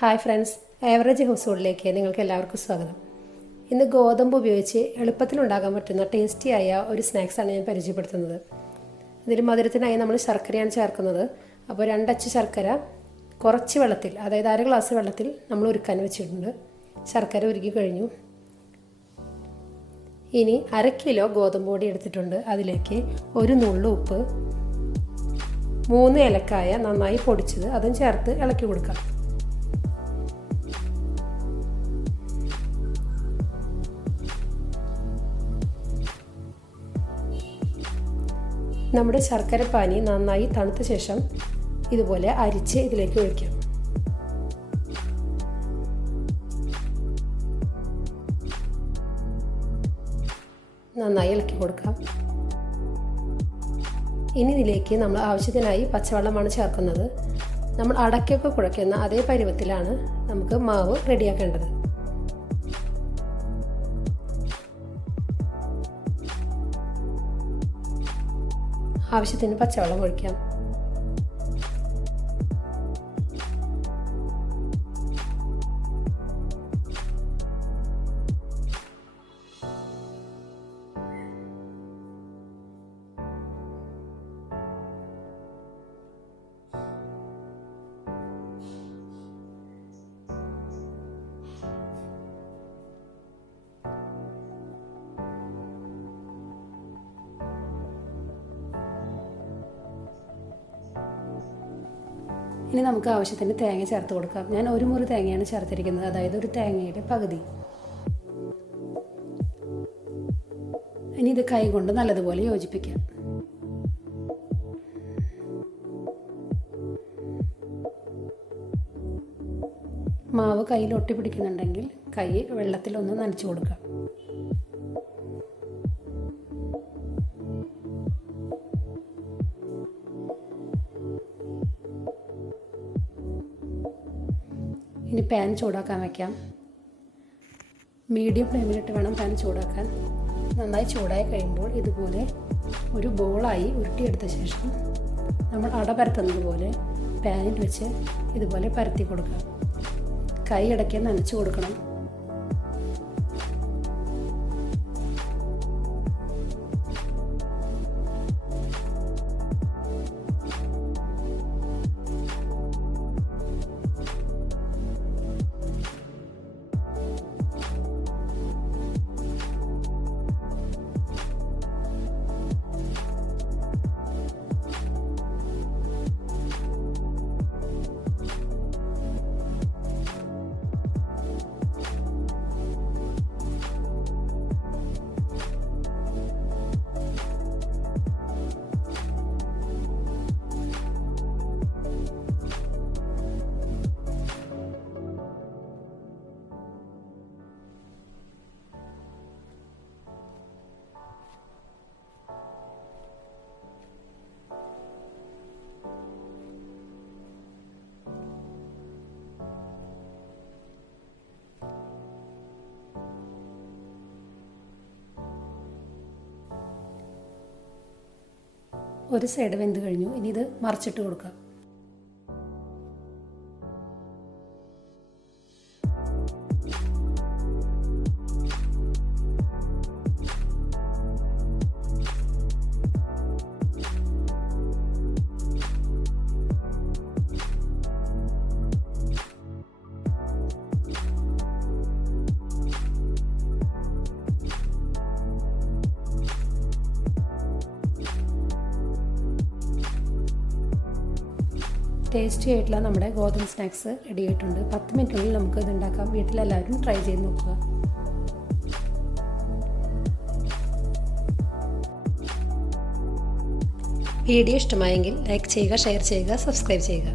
Hi friends, average house ഹോൾഡിലേക്ക് നിങ്ങൾക്ക് എല്ലാവർക്കും സ്വാഗതം. ഇന്ന് ഗോതമ്പ് ഉപയോഗിച്ച് എളുപ്പത്തിലുണ്ടാക്കാൻ പറ്റുന്ന ടേസ്റ്റിയായ ഒരു സ്നാക്സാണ് ഞാൻ പരിചയപ്പെടുത്തുന്നത്. ഇതിൽ മധുരത്തിനായി നമ്മൾ ശർക്കരയാണ് ചേർക്കുന്നത്. അപ്പോൾ 2 അച്ച് ശർക്കര കുറച്ച് വെള്ളത്തിൽ, അതായത് 1/2 ഗ്ലാസ് വെള്ളത്തിൽ നമ്മൾ ഉരുക്കാൻ വെച്ചിട്ടുണ്ട്. ശർക്കര ഉരുക്കി കഴിഞ്ഞു. ഇനി 1/2 കിലോ ഗോതമ്പ് പൊടി എടുത്തിട്ടുണ്ട്. അതിലേക്ക് ഒരു നുള്ളു ഉപ്പ്, 3 ഏലക്കായ നന്നായി പൊടിച്ചത് അതും ചേർത്ത് ഇളക്കി കൊടുക്കാം. നമ്മുടെ ശർക്കര പാനി നന്നായി തണുത്ത ശേഷം ഇതുപോലെ അരിച്ച് ഇതിലേക്ക് ഒഴിക്കാം. നന്നായി ഇളക്കി കൊടുക്കാം. ഇനി ഇതിലേക്ക് നമ്മൾ ആവശ്യത്തിനായി പച്ചവെള്ളമാണ് ചേർക്കുന്നത്. നമ്മൾ അടയ്ക്കൊക്കെ കുഴയ്ക്കുന്ന അതേ പരുവത്തിലാണ് നമുക്ക് മാവ് റെഡിയാക്കേണ്ടത്. ആവശ്യത്തിന് പച്ചവെള്ളം ഒഴിക്കാം. ഇനി നമുക്ക് ആവശ്യത്തിന് തേങ്ങ ചേർത്ത് കൊടുക്കാം. ഞാൻ 1 മുറി തേങ്ങയാണ് ചേർത്തിരിക്കുന്നത്, അതായത് ഒരു തേങ്ങയുടെ പകുതി. ഇനി ഇത് കൈ കൊണ്ട് നല്ലതുപോലെ യോജിപ്പിക്കാം. മാവ് കയ്യിൽ ഒട്ടിപ്പിടിക്കുന്നുണ്ടെങ്കിൽ കൈ വെള്ളത്തിലൊന്ന് നനച്ചു കൊടുക്കാം. ഇനി പാൻ ചൂടാക്കാൻ വയ്ക്കാം. മീഡിയം ഫ്ലെയിമിലിട്ട് വേണം പാൻ ചൂടാക്കാൻ. നന്നായി ചൂടായി കഴിയുമ്പോൾ ഇതുപോലെ ഒരു ബോളായി ഉരുട്ടിയെടുത്ത ശേഷം നമ്മൾ അട പരത്തുന്നത് പോലെ പാനിൽ വെച്ച് ഇതുപോലെ പരത്തി കൊടുക്കാം. കൈ ഇടയ്ക്ക് നനച്ചു കൊടുക്കണം. ഒരു സൈഡ് വെന്ത് കഴിഞ്ഞു. ഇനി ഇത് മറിച്ചിട്ട് കൊടുക്കാം. ടേസ്റ്റി ആയിട്ടുള്ള നമ്മുടെ ഗോതമ്പ് സ്നാക്സ് റെഡി ആയിട്ടുണ്ട്. 10 മിനിറ്റിനുള്ളിൽ നമുക്ക് ഇത് ഉണ്ടാക്കാം. വീട്ടിലെല്ലാവരും ട്രൈ ചെയ്ത് നോക്കുക. വീഡിയോ ഇഷ്ടമായെങ്കിൽ ലൈക്ക് ചെയ്യുക, ഷെയർ ചെയ്യുക, സബ്സ്ക്രൈബ് ചെയ്യുക.